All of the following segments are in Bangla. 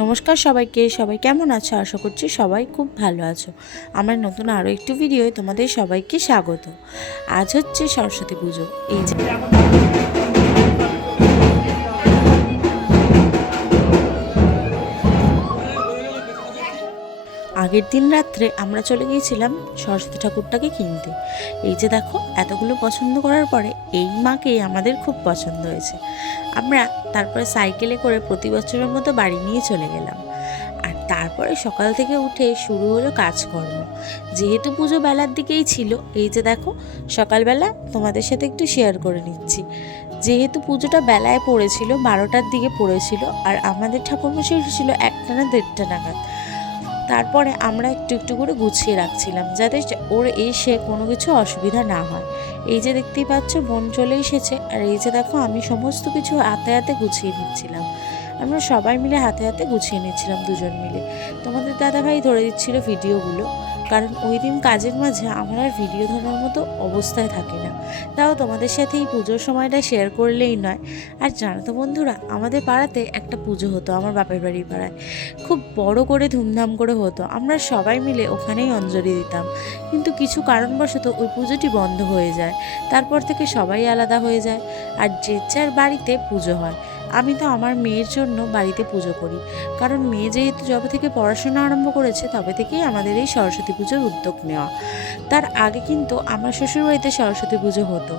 নমস্কার সবাইকে, সবাই কেমন আছো? আশা করছি সবাই খুব ভালো আছো। আমার নতুন আরও একটি ভিডিওয় তোমাদের সবাইকে স্বাগত। আজ হচ্ছে সরস্বতী পুজো। এই যে আগের দিন রাত্রে আমরা চলে গিয়েছিলাম সরস্বতী ঠাকুরটাকে কিনতে। এই যে দেখো, এতগুলো পছন্দ করার পরে এই মাকেই আমাদের খুব পছন্দ হয়েছে। আমরা তারপরে সাইকেলে করে প্রতি বছরের মতো বাড়ি নিয়ে চলে গেলাম। আর তারপরে সকাল থেকে উঠে শুরু হলো কাজকর্ম। যেহেতু পুজো বেলার দিকেই ছিল, এই যে দেখো, সকালবেলা তোমাদের সাথে একটু শেয়ার করে নিচ্ছি। যেহেতু পুজোটা বেলায় পড়েছিল, বারোটার দিকে পড়েছিল, আর আমাদের ঠাকুরমশাই ছিল একটা না দেড়টা নাগাদ। তারপরে আমরা একটু একটু করে গুছিয়ে রাখছিলাম যাতে ওর এসে কোনো কিছু অসুবিধা না হয়। এই যে দেখতেই পাচ্ছ, বোন চলে এসেছে। আর এই যে দেখো, আমি সমস্ত কিছু হাতে হাতে গুছিয়ে নিচ্ছিলাম। আমরা সবাই মিলে হাতে হাতে গুছিয়ে নিচ্ছিলাম দুজন মিলে। তোমাদের দাদাভাই ধরে দিচ্ছিল ভিডিওগুলো কারণ ওই দিন কাজের মাঝে আমার আর ভিডিও ধরার মতো অবস্থায় থাকে না। তাও তোমাদের সাথে এই পুজোর সময়টা শেয়ার করলেই নয়। আর জানো তো বন্ধুরা, আমাদের পাড়াতে একটা পুজো হতো আমার বাপের বাড়ির পাড়ায়। খুব বড় করে ধুমধাম করে হতো। আমরা সবাই মিলে ওখানেই অঞ্জলি দিতাম। কিন্তু কিছু কারণবশত ওই পুজোটি বন্ধ হয়ে যায়। তারপর থেকে সবাই আলাদা হয়ে যায়। আর যে যার বাড়িতে পুজো হয় আমি তো আমার মেয়ের জন্য বাড়িতে পুজো করি। কারণ মেয়ে যেহেতু যবে থেকে পড়াশোনা আরম্ভ করেছে, তবে থেকেই আমাদের এই সরস্বতী পুজোর উদ্যোগ নেওয়া। তার আগে কিন্তু আমার শ্বশুরবাড়িতে সরস্বতী পুজো হতো।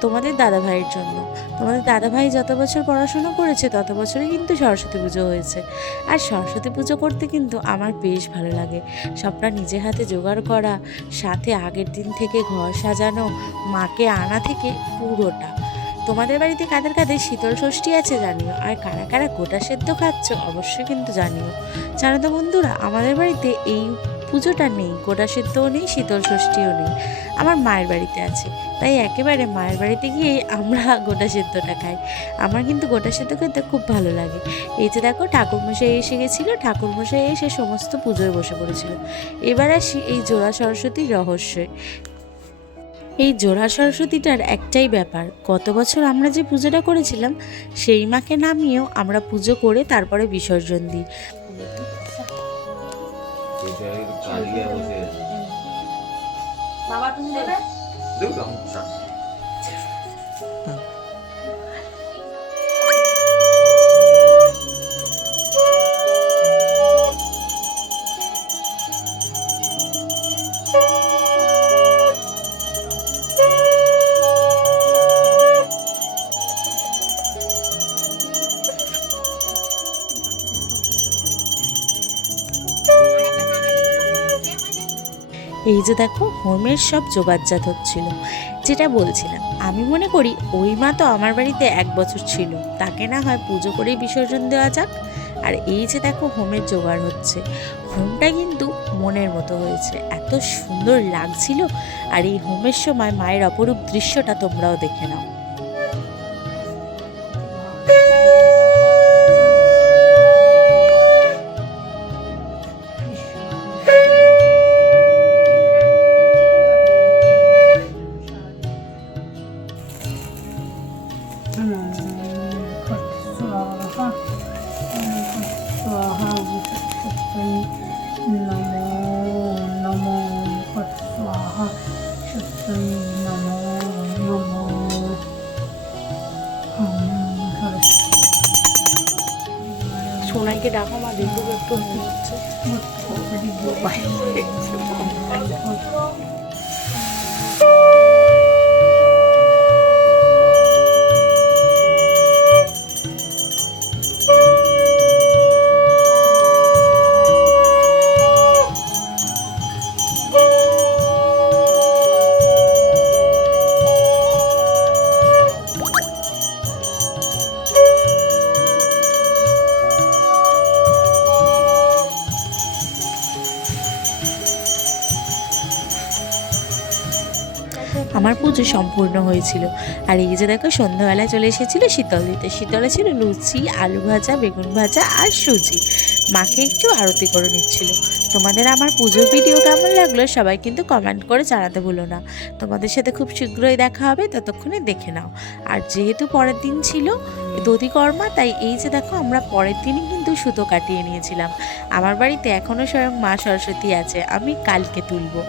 তোমাদের দাদা ভাইয়ের জন্য। তোমাদের দাদা ভাই যত বছর পড়াশোনা করেছে, তত বছরে কিন্তু সরস্বতী পুজো হয়েছে। আর সরস্বতী পুজো করতে কিন্তু আমার বেশ ভালো লাগে। সবটা নিজে হাতে জোগাড় করা, সাথে আগের দিন থেকে ঘর সাজানো, মাকে আনা থেকে পুরোটা। তোমাদের বাড়িতে কাদের কাদের শীতল ষষ্ঠী আছে জানিও? আর কারা কারা গোটা সেদ্ধ খাচ্ছ অবশ্যই কিন্তু জানিও। জানো তো বন্ধুরা, আমাদের বাড়িতে এই পুজোটা নেই, গোটা সেদ্ধও নেই, শীতল ষষ্ঠীও নেই। আমার মায়ের বাড়িতে আছে। তাই একেবারে মায়ের বাড়িতে গিয়ে আমরা গোটা সেদ্ধটা খাই। আমার কিন্তু গোটা সেদ্ধ খেতে খুব ভালো লাগে। এই যে দেখো, ঠাকুরমশাই এসে গেছিল, ঠাকুরমশাই এসে সমস্ত পুজোয় বসে পড়েছিল। এবার আসি এই জোড়া সরস্বতীর রহস্যে। এই জোড়া সরস্বতীটার একটাই ব্যাপার গত বছর আমরা যে পুজোটা করেছিলাম সেই মাকে নামিয়েও আমরা পুজো করে তারপরে বিসর্জন দিই। বাবা তুমি দেবে? এই যে দেখো, হোমের সব জোগাড়জাত হচ্ছিল। যেটা বলছিলাম, আমি মনে করি ওই মা তো আমার বাড়িতে এক বছর ছিল। তাকে না হয় পুজো করেই বিসর্জন দেওয়া যাক। আর এই যে দেখো, হোমের জোগাড় হচ্ছে। হোমটা কিন্তু মনের মতো হয়েছে। এত সুন্দর লাগছিল। আর এই হোমের সময় মায়ের অপরূপ দৃশ্যটা তোমরাও দেখে নাও। নমো নমো তৎস্বাহা সত্যই নমো নমো সোনাইকে ডাকা মা দেখব একটু হচ্ছে আমার পুজো সম্পূর্ণ হয়েছিল। আর এই যে দেখো সন্ধ্যাবেলায় চলে এসেছিল শীতল দিতে। শীতলে ছিল লুচি, আলু ভাজা, বেগুন ভাজা আর সুজি। মাকে একটু আরতি করে নিচ্ছিল। তোমাদের আমার পুজোর ভিডিও কেমন লাগল সবাই কিন্তু কমেন্ট করে জানাতে ভুলো না। তোমাদের সাথে খুব শীঘ্রই দেখা হবে, ততক্ষণে দেখে নাও। আর যেহেতু পরের দিন ছিল দধিকর্মা, তাই এই যে দেখো আমরা পরের দিনই কিন্তু সুতো কাটিয়ে নিয়েছিলাম। আমার বাড়িতে এখনও স্বয়ং মা সরস্বতী আছে, আমি কালকে তুলবো।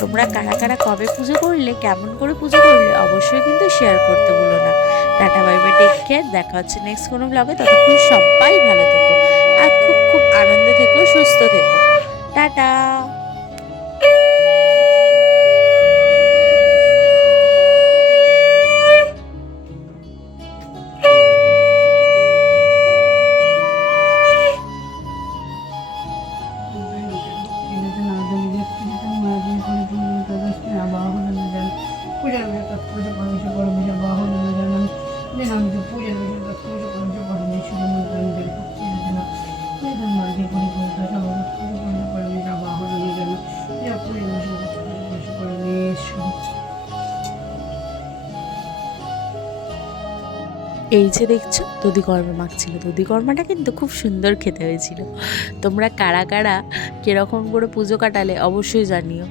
তোমরা কারা কারা কবে পুজো করলে, কেমন করে পুজো করলে, অবশ্যই কিন্তু শেয়ার করতে ভুলো না। Ta ta, bye bye take care দেখা হচ্ছে নেক্সট কোনো ব্লগে ততক্ষণ সবাই ভালো থেকো, আর খুব খুব আনন্দে থেকো, সুস্থ থেকো। টাটা! এই যে দেখছ দধিকর্মা মাখছিল। দধিকর্মাটা কিন্তু খুব সুন্দর খেতে হয়েছিল। তোমরা কারা কারা কীরকম করে পুজো কাটালে অবশ্যই জানিও।